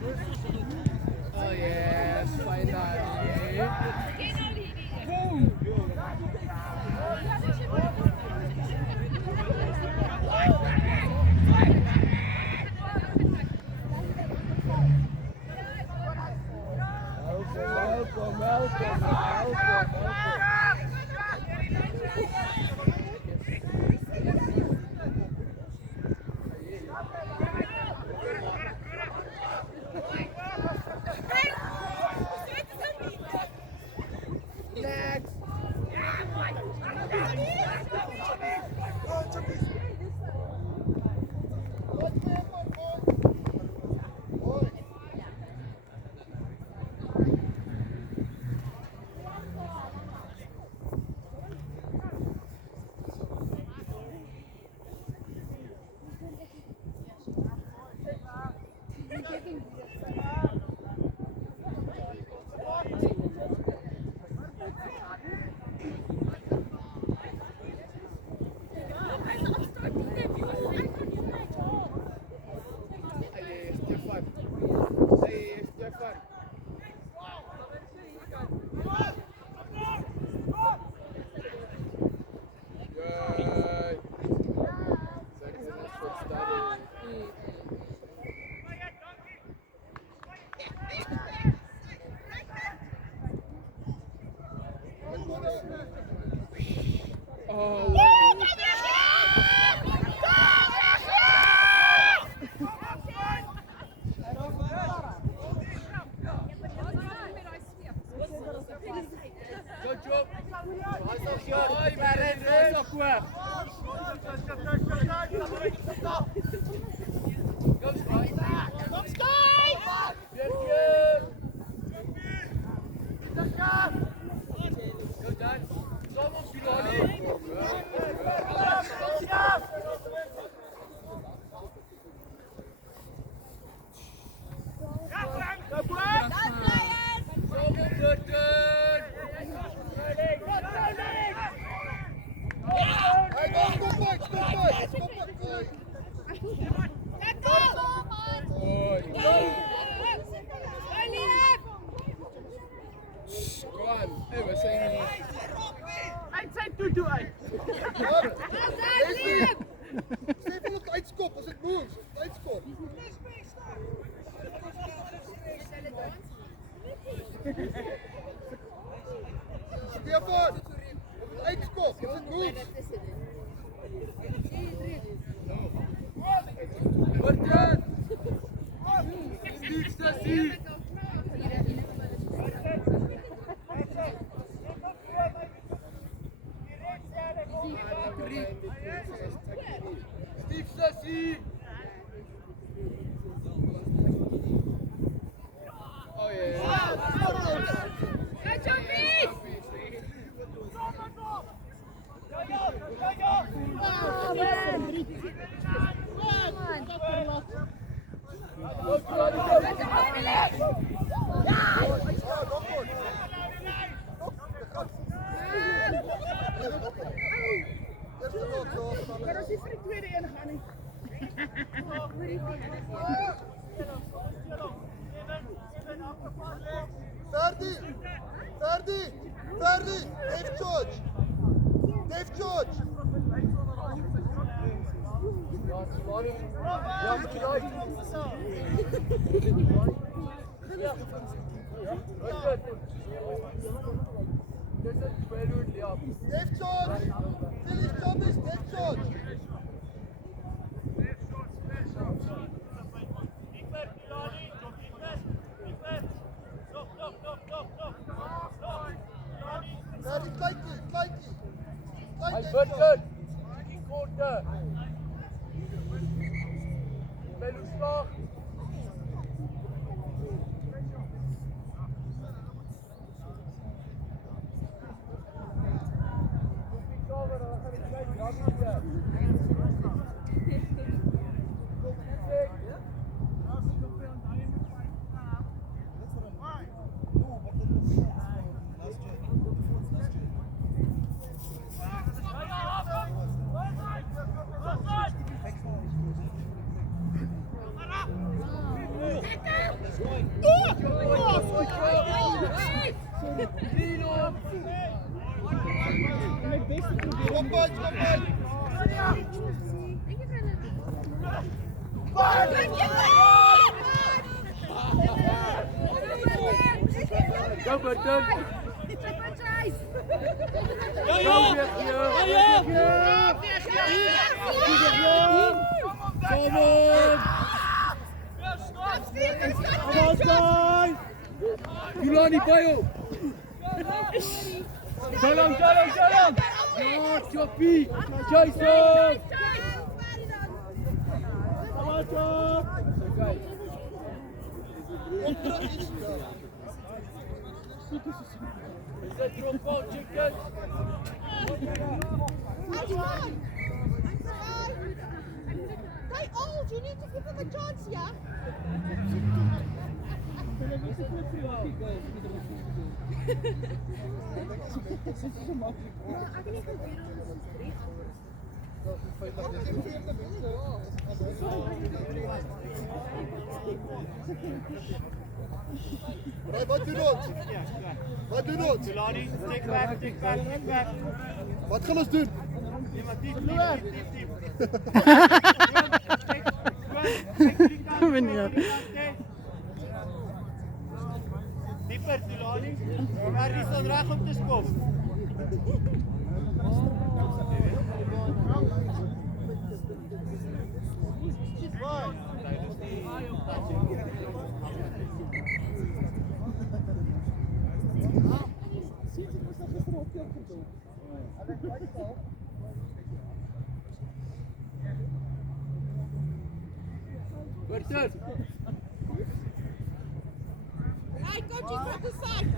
Oh yes, finally. Welcome, welcome, welcome, welcome. Next. Allez, Stéphane. Allez, Stéphane. Good. Second is study. Oh. Good job. Oi, Maren, faz op hoor. Go, Sky. Go, Sky. Go, Dan. Kom op, Bilali. Stefan op uitskop as dit moves. Uitskop. Stefan. Uitskop as dit moves. Bertrand. Steve Sassi. Steve Sassi. Oh yeah. Catch your feet! Pero si Frik weer ingaan. Ferdi! Ferdi! Ferdi! Dave George! Dave George! Dave George! Philly's job is Dave George! Ferdi, Kleitje! Hij wordt goed. Korte. Ben u slag? Kom uit, kom uit. Go, Burton. Julani, Bayo. Jalan. Ja, Choppy. Jason. Is that drop ball, chicken? They're old, you need to give them a chance, yeah? Hey, wat doen ons? Wat doen ons? Julani, tik back. Wat gaan ons doen? Meneer. Dieper, Julani. Maar die staan reg om te skop. Burton. Hey, coaches from the side.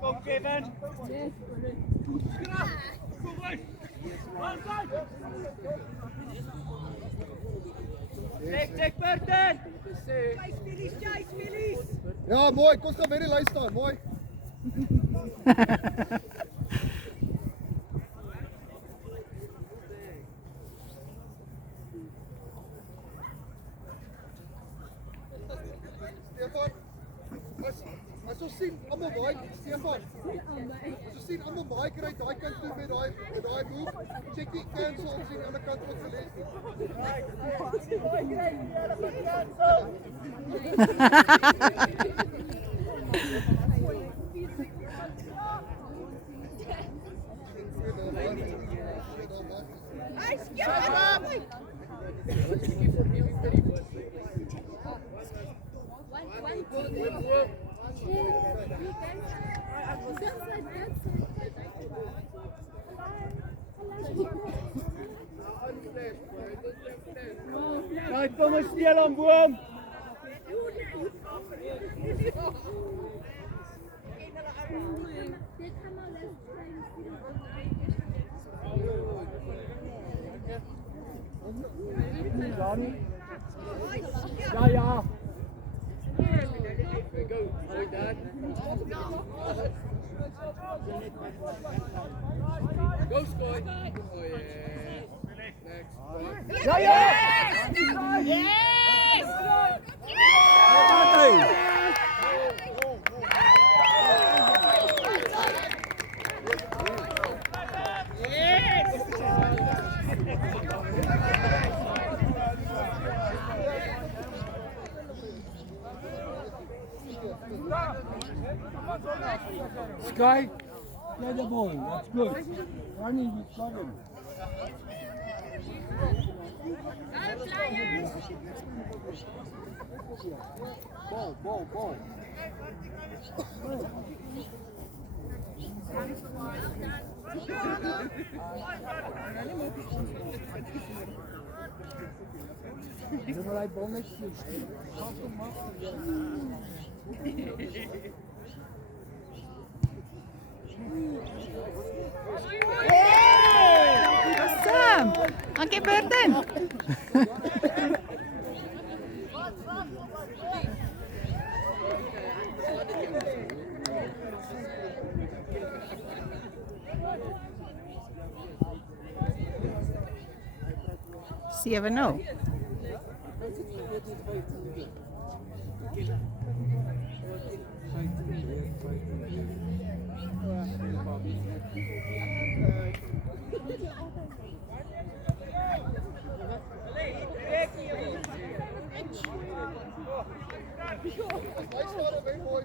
Kom, Kevin. Check, Burton. Chase, Ja, mooi. Kom ons gaan weer die lyn staan. Mooi. Stefan. As ons sien almal baie Stefan. As ons sien almal baie kry daai kant toe met daai move. Check die cancel ons sien aan die kant wat gelees. Hey, skip it! Kijk, kom eens stil aan boom. Ja. Go, Dad. Go, Skoy. Oh, yeah. Next. Sky, play the ball. That's good. Running, you got him. Ball. Zullen we bal netjes Awesome. Okay, Burton. Seven, no. Nice start of it, boys.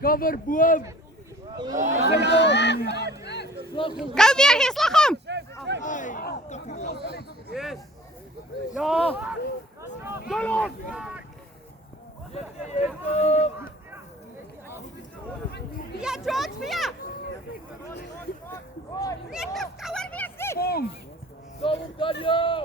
Cover boom! Go weer, jy slag hom. Ja! Kom op! Via, George, via! Net op skouer wees nie! Boom! Kom op, Daniel!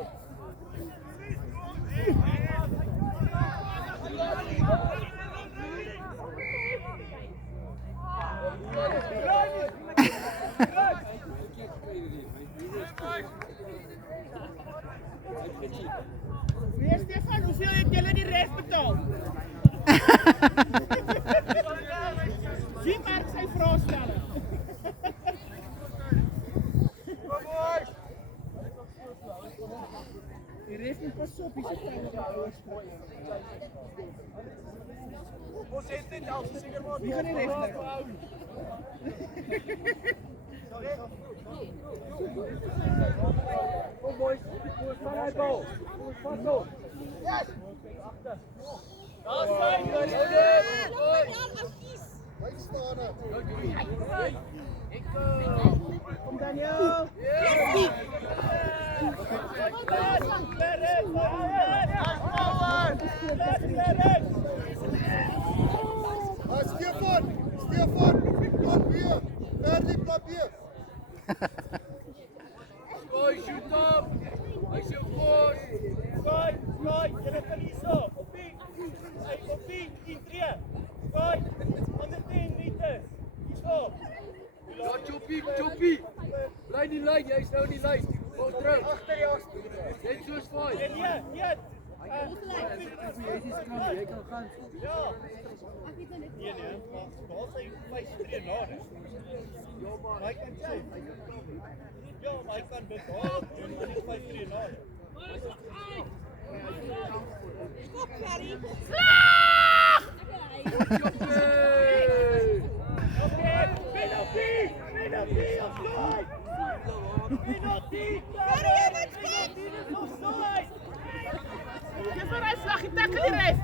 Meneer Stefan, hoeveel het julle die rest betaal? Zie maar sy vraag stellen. Die rest moet pas op, die sit daar met die ouwe straat. Ons het dit al seker maar. Wie gaan die rest nou? Kom boys, van die bal. Pas op. Yes! Daar zijn we! Nice staan er. Kom Daniel! Stefan! Klap weer! Verder klap weer! Gooi, shoot op! Hy is jou voors! Gooi, julle kan hier so. Op die, in 3. Gooi, onder 10 meters. Hier so. Ja, Choppie! Bly in die lyn, jy is nou in die lyn. Val terug. Agter jou! Net soos vaai. Nee. Jy kan gaan. Ja. Nee, daar sy 5 tree na. Hy kan sy. Ja, maar hy kan dit daar doen, maar nie 5 tree na. Stop, Harry! Penalty, offside! Penalty! Harry, jy moet skop! Offside! Dis maar hy slag die tackle die rest.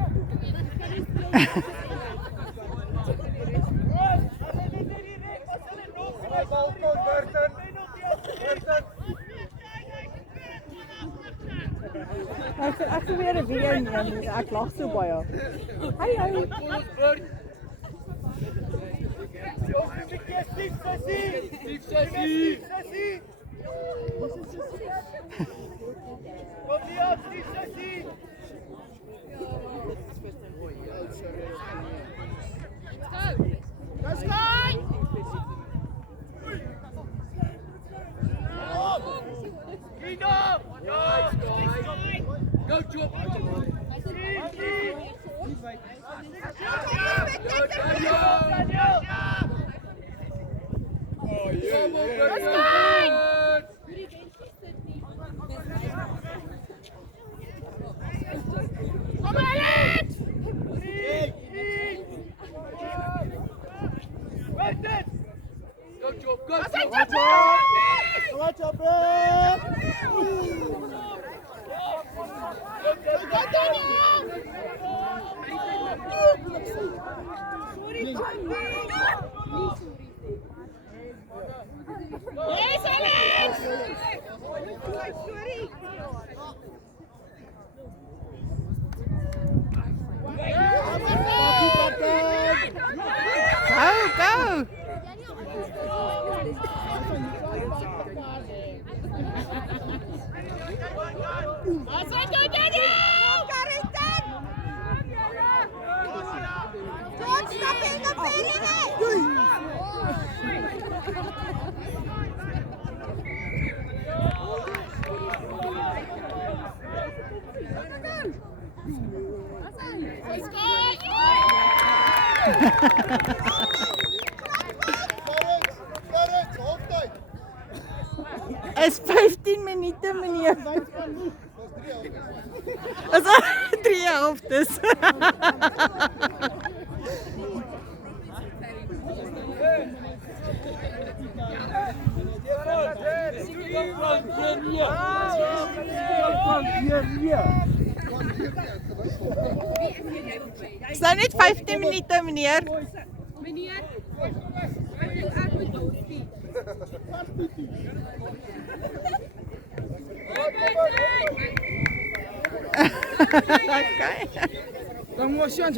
Ek sou weer 'n video neem, ek lag so baie. Hey. Steve Sessie! Kom die op, Steve Sessie! Let's go! Go, Chop! Kom maar, Alex! Go, Chop! Go, Watch out, bro! Yes, Alex! Go! Clarence, halftyd. Is 15 minute, meneer. Was 3 halftyds. Is 3 helftes. Is nou net 15 minute, meneer. Meneer, ek moet doodskiet. Okay. Dan moet je aan